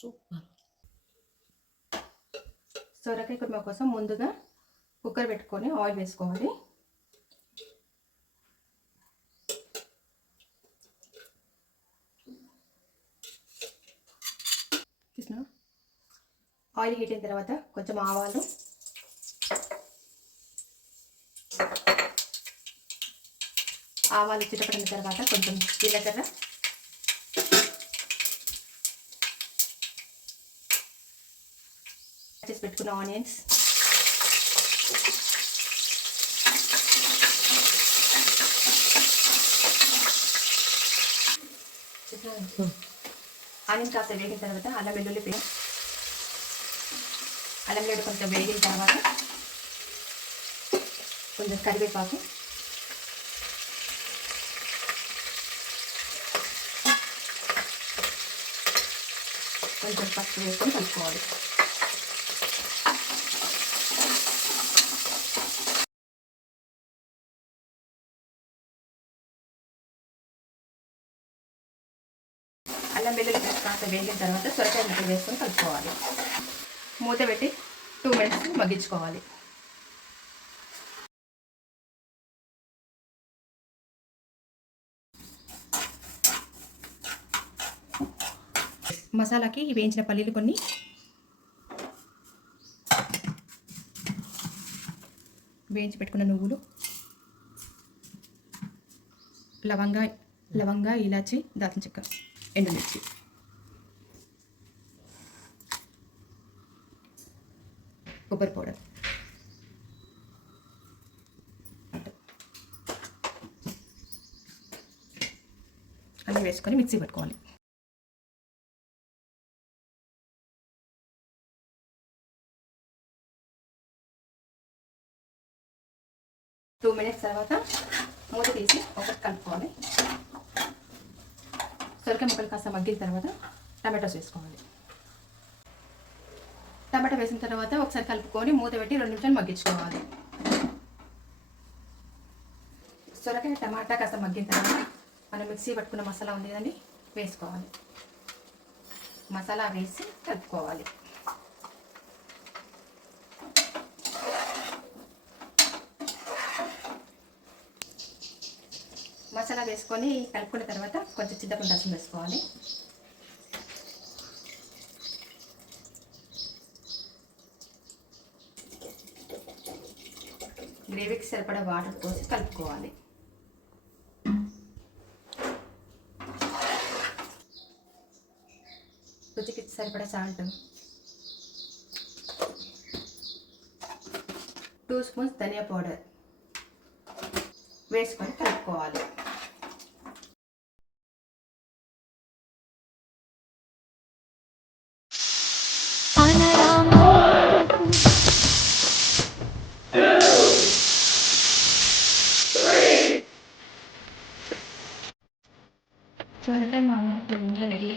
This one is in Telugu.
సూపర్ సొరకాయ కుర్మా కోసం ముందుగా కుక్కర్ పెట్టుకొని ఆయిల్ వేసుకోవాలి. తీసిన ఆయిల్ హీట్ అయిన తర్వాత కొంచెం ఆవాలు. ఆవాలు చిటపడిన తర్వాత కొంచెం జీలకర్ర. చేసి పెట్టుకున్న ఆనియన్స్ ఆనియన్ కాస్త వేగిన తర్వాత అల్లం వెల్లుల్లి పేస్ట్. అల్లం వెల్లుల్లి కొంచెం వేగిన తర్వాత కొంచెం కరివేపాకు. కొంచెం పసుపు వేసుకొని కలుపుకోవాలి. అల్లం వెల్లుల్లి పేస్ట్ కాస్త వేగిన తర్వాత సొరకాయ ముక్క వేసుకొని కలుపుకోవాలి. మూత పెట్టి టూ మినిట్స్ మగ్గించుకోవాలి. మసాలాకి వేయించిన పల్లీలు కొన్ని. వేయించి పెట్టుకున్న నువ్వులు. లవంగా లవంగా ఇలాచి దాల్చిన చెక్క. ఎండుమిర్చి కొబ్బరి పౌడర్ అన్నీ వేసుకొని మిక్సీ పెట్టుకోవాలి. టూ మినిట్స్ తర్వాత మూత తీసి ఒకటి కలుపుకోవాలి. సొరకాయ ముక్కలు కాస్త మగ్గిన తర్వాత టమాటోస్ వేసుకోవాలి. టమాటా వేసిన తర్వాత ఒకసారి కలుపుకొని మూత పెట్టి రెండు నిమిషాలు మగ్గించుకోవాలి. సొరకాయ టమాటా కాస్త మగ్గిన తర్వాత మనం మిక్సీ పట్టుకున్న మసాలా ఉంది కదండి వేసుకోవాలి. మసాలా వేసి కలుపుకోవాలి. మసాలా వేసుకొని కలుపుకున్న తర్వాత కొంచెం చింతపండు రసం వేసుకోవాలి. గ్రేవీకి సరిపడా వాటర్ పోసి కలుపుకోవాలి. రుచికి సరిపడా సాల్ట్. టూ స్పూన్స్ ధనియా పౌడర్ వేసుకొని కలుపుకోవాలి. भरी